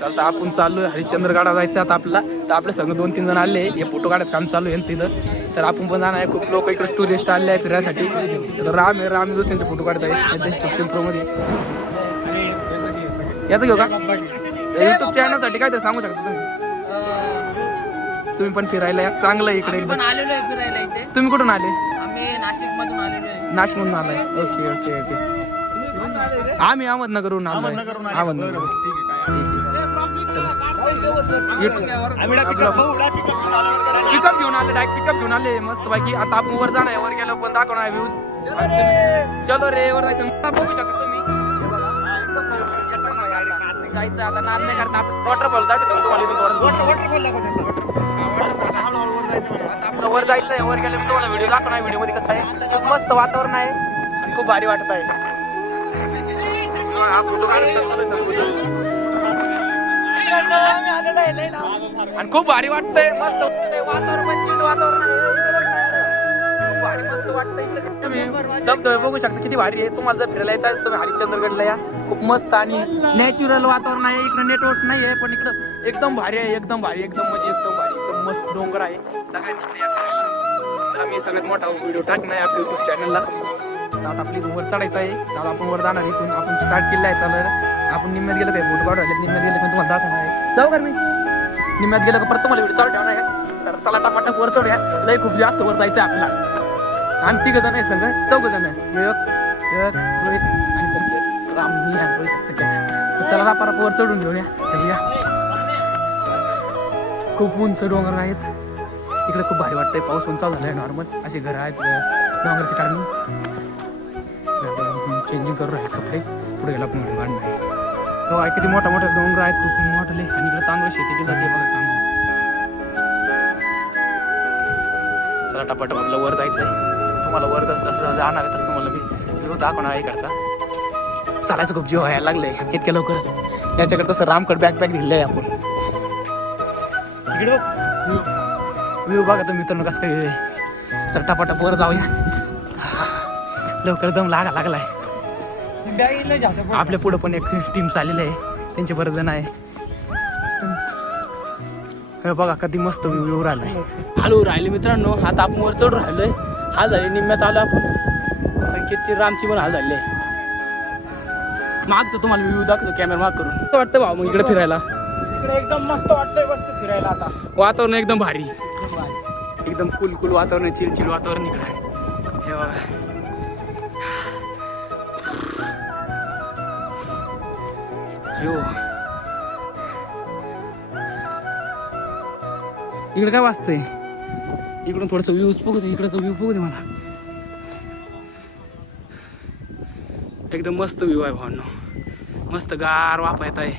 चालतं आपण चाललोय हरिश्चंद्रगडा जायचं आता आपल्याला. तर आपल्या संग 2-3 जण आले, हे फोटो काढत काम चालू आहे यांचं इथं. तर आपण पण जाणार आहे. खूप लोक इकडे टुरिस्ट आले आहे फिरायसाठी. तर राम जोशींचे फोटो काढत आहे त्याचे 15 Pro मध्ये. याचं घेऊ का युट्यूब चॅनलसाठी? काय ते सांगू शकता तुम्ही पण फिरायला या, चांगलं आहे इकडे. पण आलेलो आहे फिरायला इथे. तुम्ही कुठून आले? आम्ही नाशिक मधून आलेलो आहे. नाशिक मधून आलाय. ओके. आम्ही अहमदनगरहून आलोय. अहमदनगर. पिकअप घेऊन आले, डायरेक्ट पिकअप घेऊन आले मस्त पैकी. आता आपण वर जाणार आहे. वर गेलो पण दाखवणार व्ह्यूज. चलो रे वर जायचं. बघू शकता तुम्ही. जायचं आता नाद नाही करता आपण. वॉटरफॉल दाखवतो तुम्हाला. आपलं वर जायचंय. वर गेले तुम्हाला व्हिडिओ दाखवणार. व्हिडिओ मध्ये कसं आहे, खूप मस्त वातावरण आहे आणि खूप भारी वाटत आहे. आणि खूप भारी वाटतंय. मस्त वातावरण खूप भारी मस्त वाटतंय. तुम्ही धबधबे बघू शकता किती भारी आहे. तुम्हाला जर फिरायला यायचं तुम्ही हरिश्चंद्रगडला या. खूप मस्त आणि नॅचरल वातावरण आहे. इकडे नेटवर्क नाही आहे पण इकडं एकदम भारी आहे. एकदम भारी एकदम मस्त डोंगर आहे. सगळ्यांनी तर आम्ही सगळ्यात मोठा व्हिडिओ टाकणार आहे आपल्या युट्यूब चॅनलला. आता आपली वर चढायचं आहे. आता आपण वर जाणार. इथून आपण स्टार्ट केलं आहे चालू. आपण निम्म्यात गेलं काय फोटो काढू राहिले. निम्म्यात गेलं पण तुम्हाला दाखवणार आहे. जाऊ का मी निम्म्यात गेलं का परत तुम्हाला व्हिडिओ चालू ठेवणार आहे. तर चला टमाटक वर चढूया. लय खूप जास्त वर जायचं आहे आपल्याला. आम्ही 3 जण आहे संघ. 4 जण आहे. एक रोहित आणि संकेत. राम मी आणि रोहित संकेत. चला रापाराप वर चढून घेऊया. खूप उंच डोंगर आहेत इकडे. खूप भारी वाटतंय. पाऊस पण चालू झालाय. नॉर्मल असे घर आहेत डोंगराच्या कारण. चेंजिंग करू राहिले कपडे. पुढे गेला आपण गाडी नाही. किती मोठा डोंगर आहेत. खूप मोठे. आणि इकडे तांदूळ शेती केली जाते बघा. तांदूळ. चला टपाटप आपल्याला वर जायचं आहे. तुम्हाला वर जसं जाणार आहे तसं मला मी व्ह्यू दाखवणार आहे इकडचा. चालायचं खूप जीव व्हायला लागलंय इतक्या लवकर. याच्याकडे तसं रामकड बॅकपॅक दिलंय आपण. इकडे व्ह्यू बघा तर मित्रांनो कसं काय. चल टपाटप वर जाऊया. लवकर दम लागलाय. आपल्या पुढे पण एक टीम चाललेली आहे. त्यांचे बरेच जण आहे. बघा कधी मस्त व्ह्यू राहिलाय. हळू राहिले मित्रांनो. आता आपण वर चढून राहिलोय. हाल झाले. निम्म्यात आलो आपण. संकेतची रामची पण हाल झाले. मागचं तुम्हाला व्ह्यू दाखवतो कॅमेरा माग करून. वाटतं भाऊ मग इकडे फिरायला. इकडे एकदम मस्त वाटतंय फिरायला. आता वातावरण एकदम भारी. एकदम कुल वातावरण. चिल वातावरण इकडे आहे. हे बघा इकडे काय वाजतंय. इकडून थोडस व्ह्यूज बघू दे. इकडचा व्ह्यू बघू दे मला. एकदम मस्त व्ह्यू आहे भावांनो. मस्त गार वाफा येत आहे.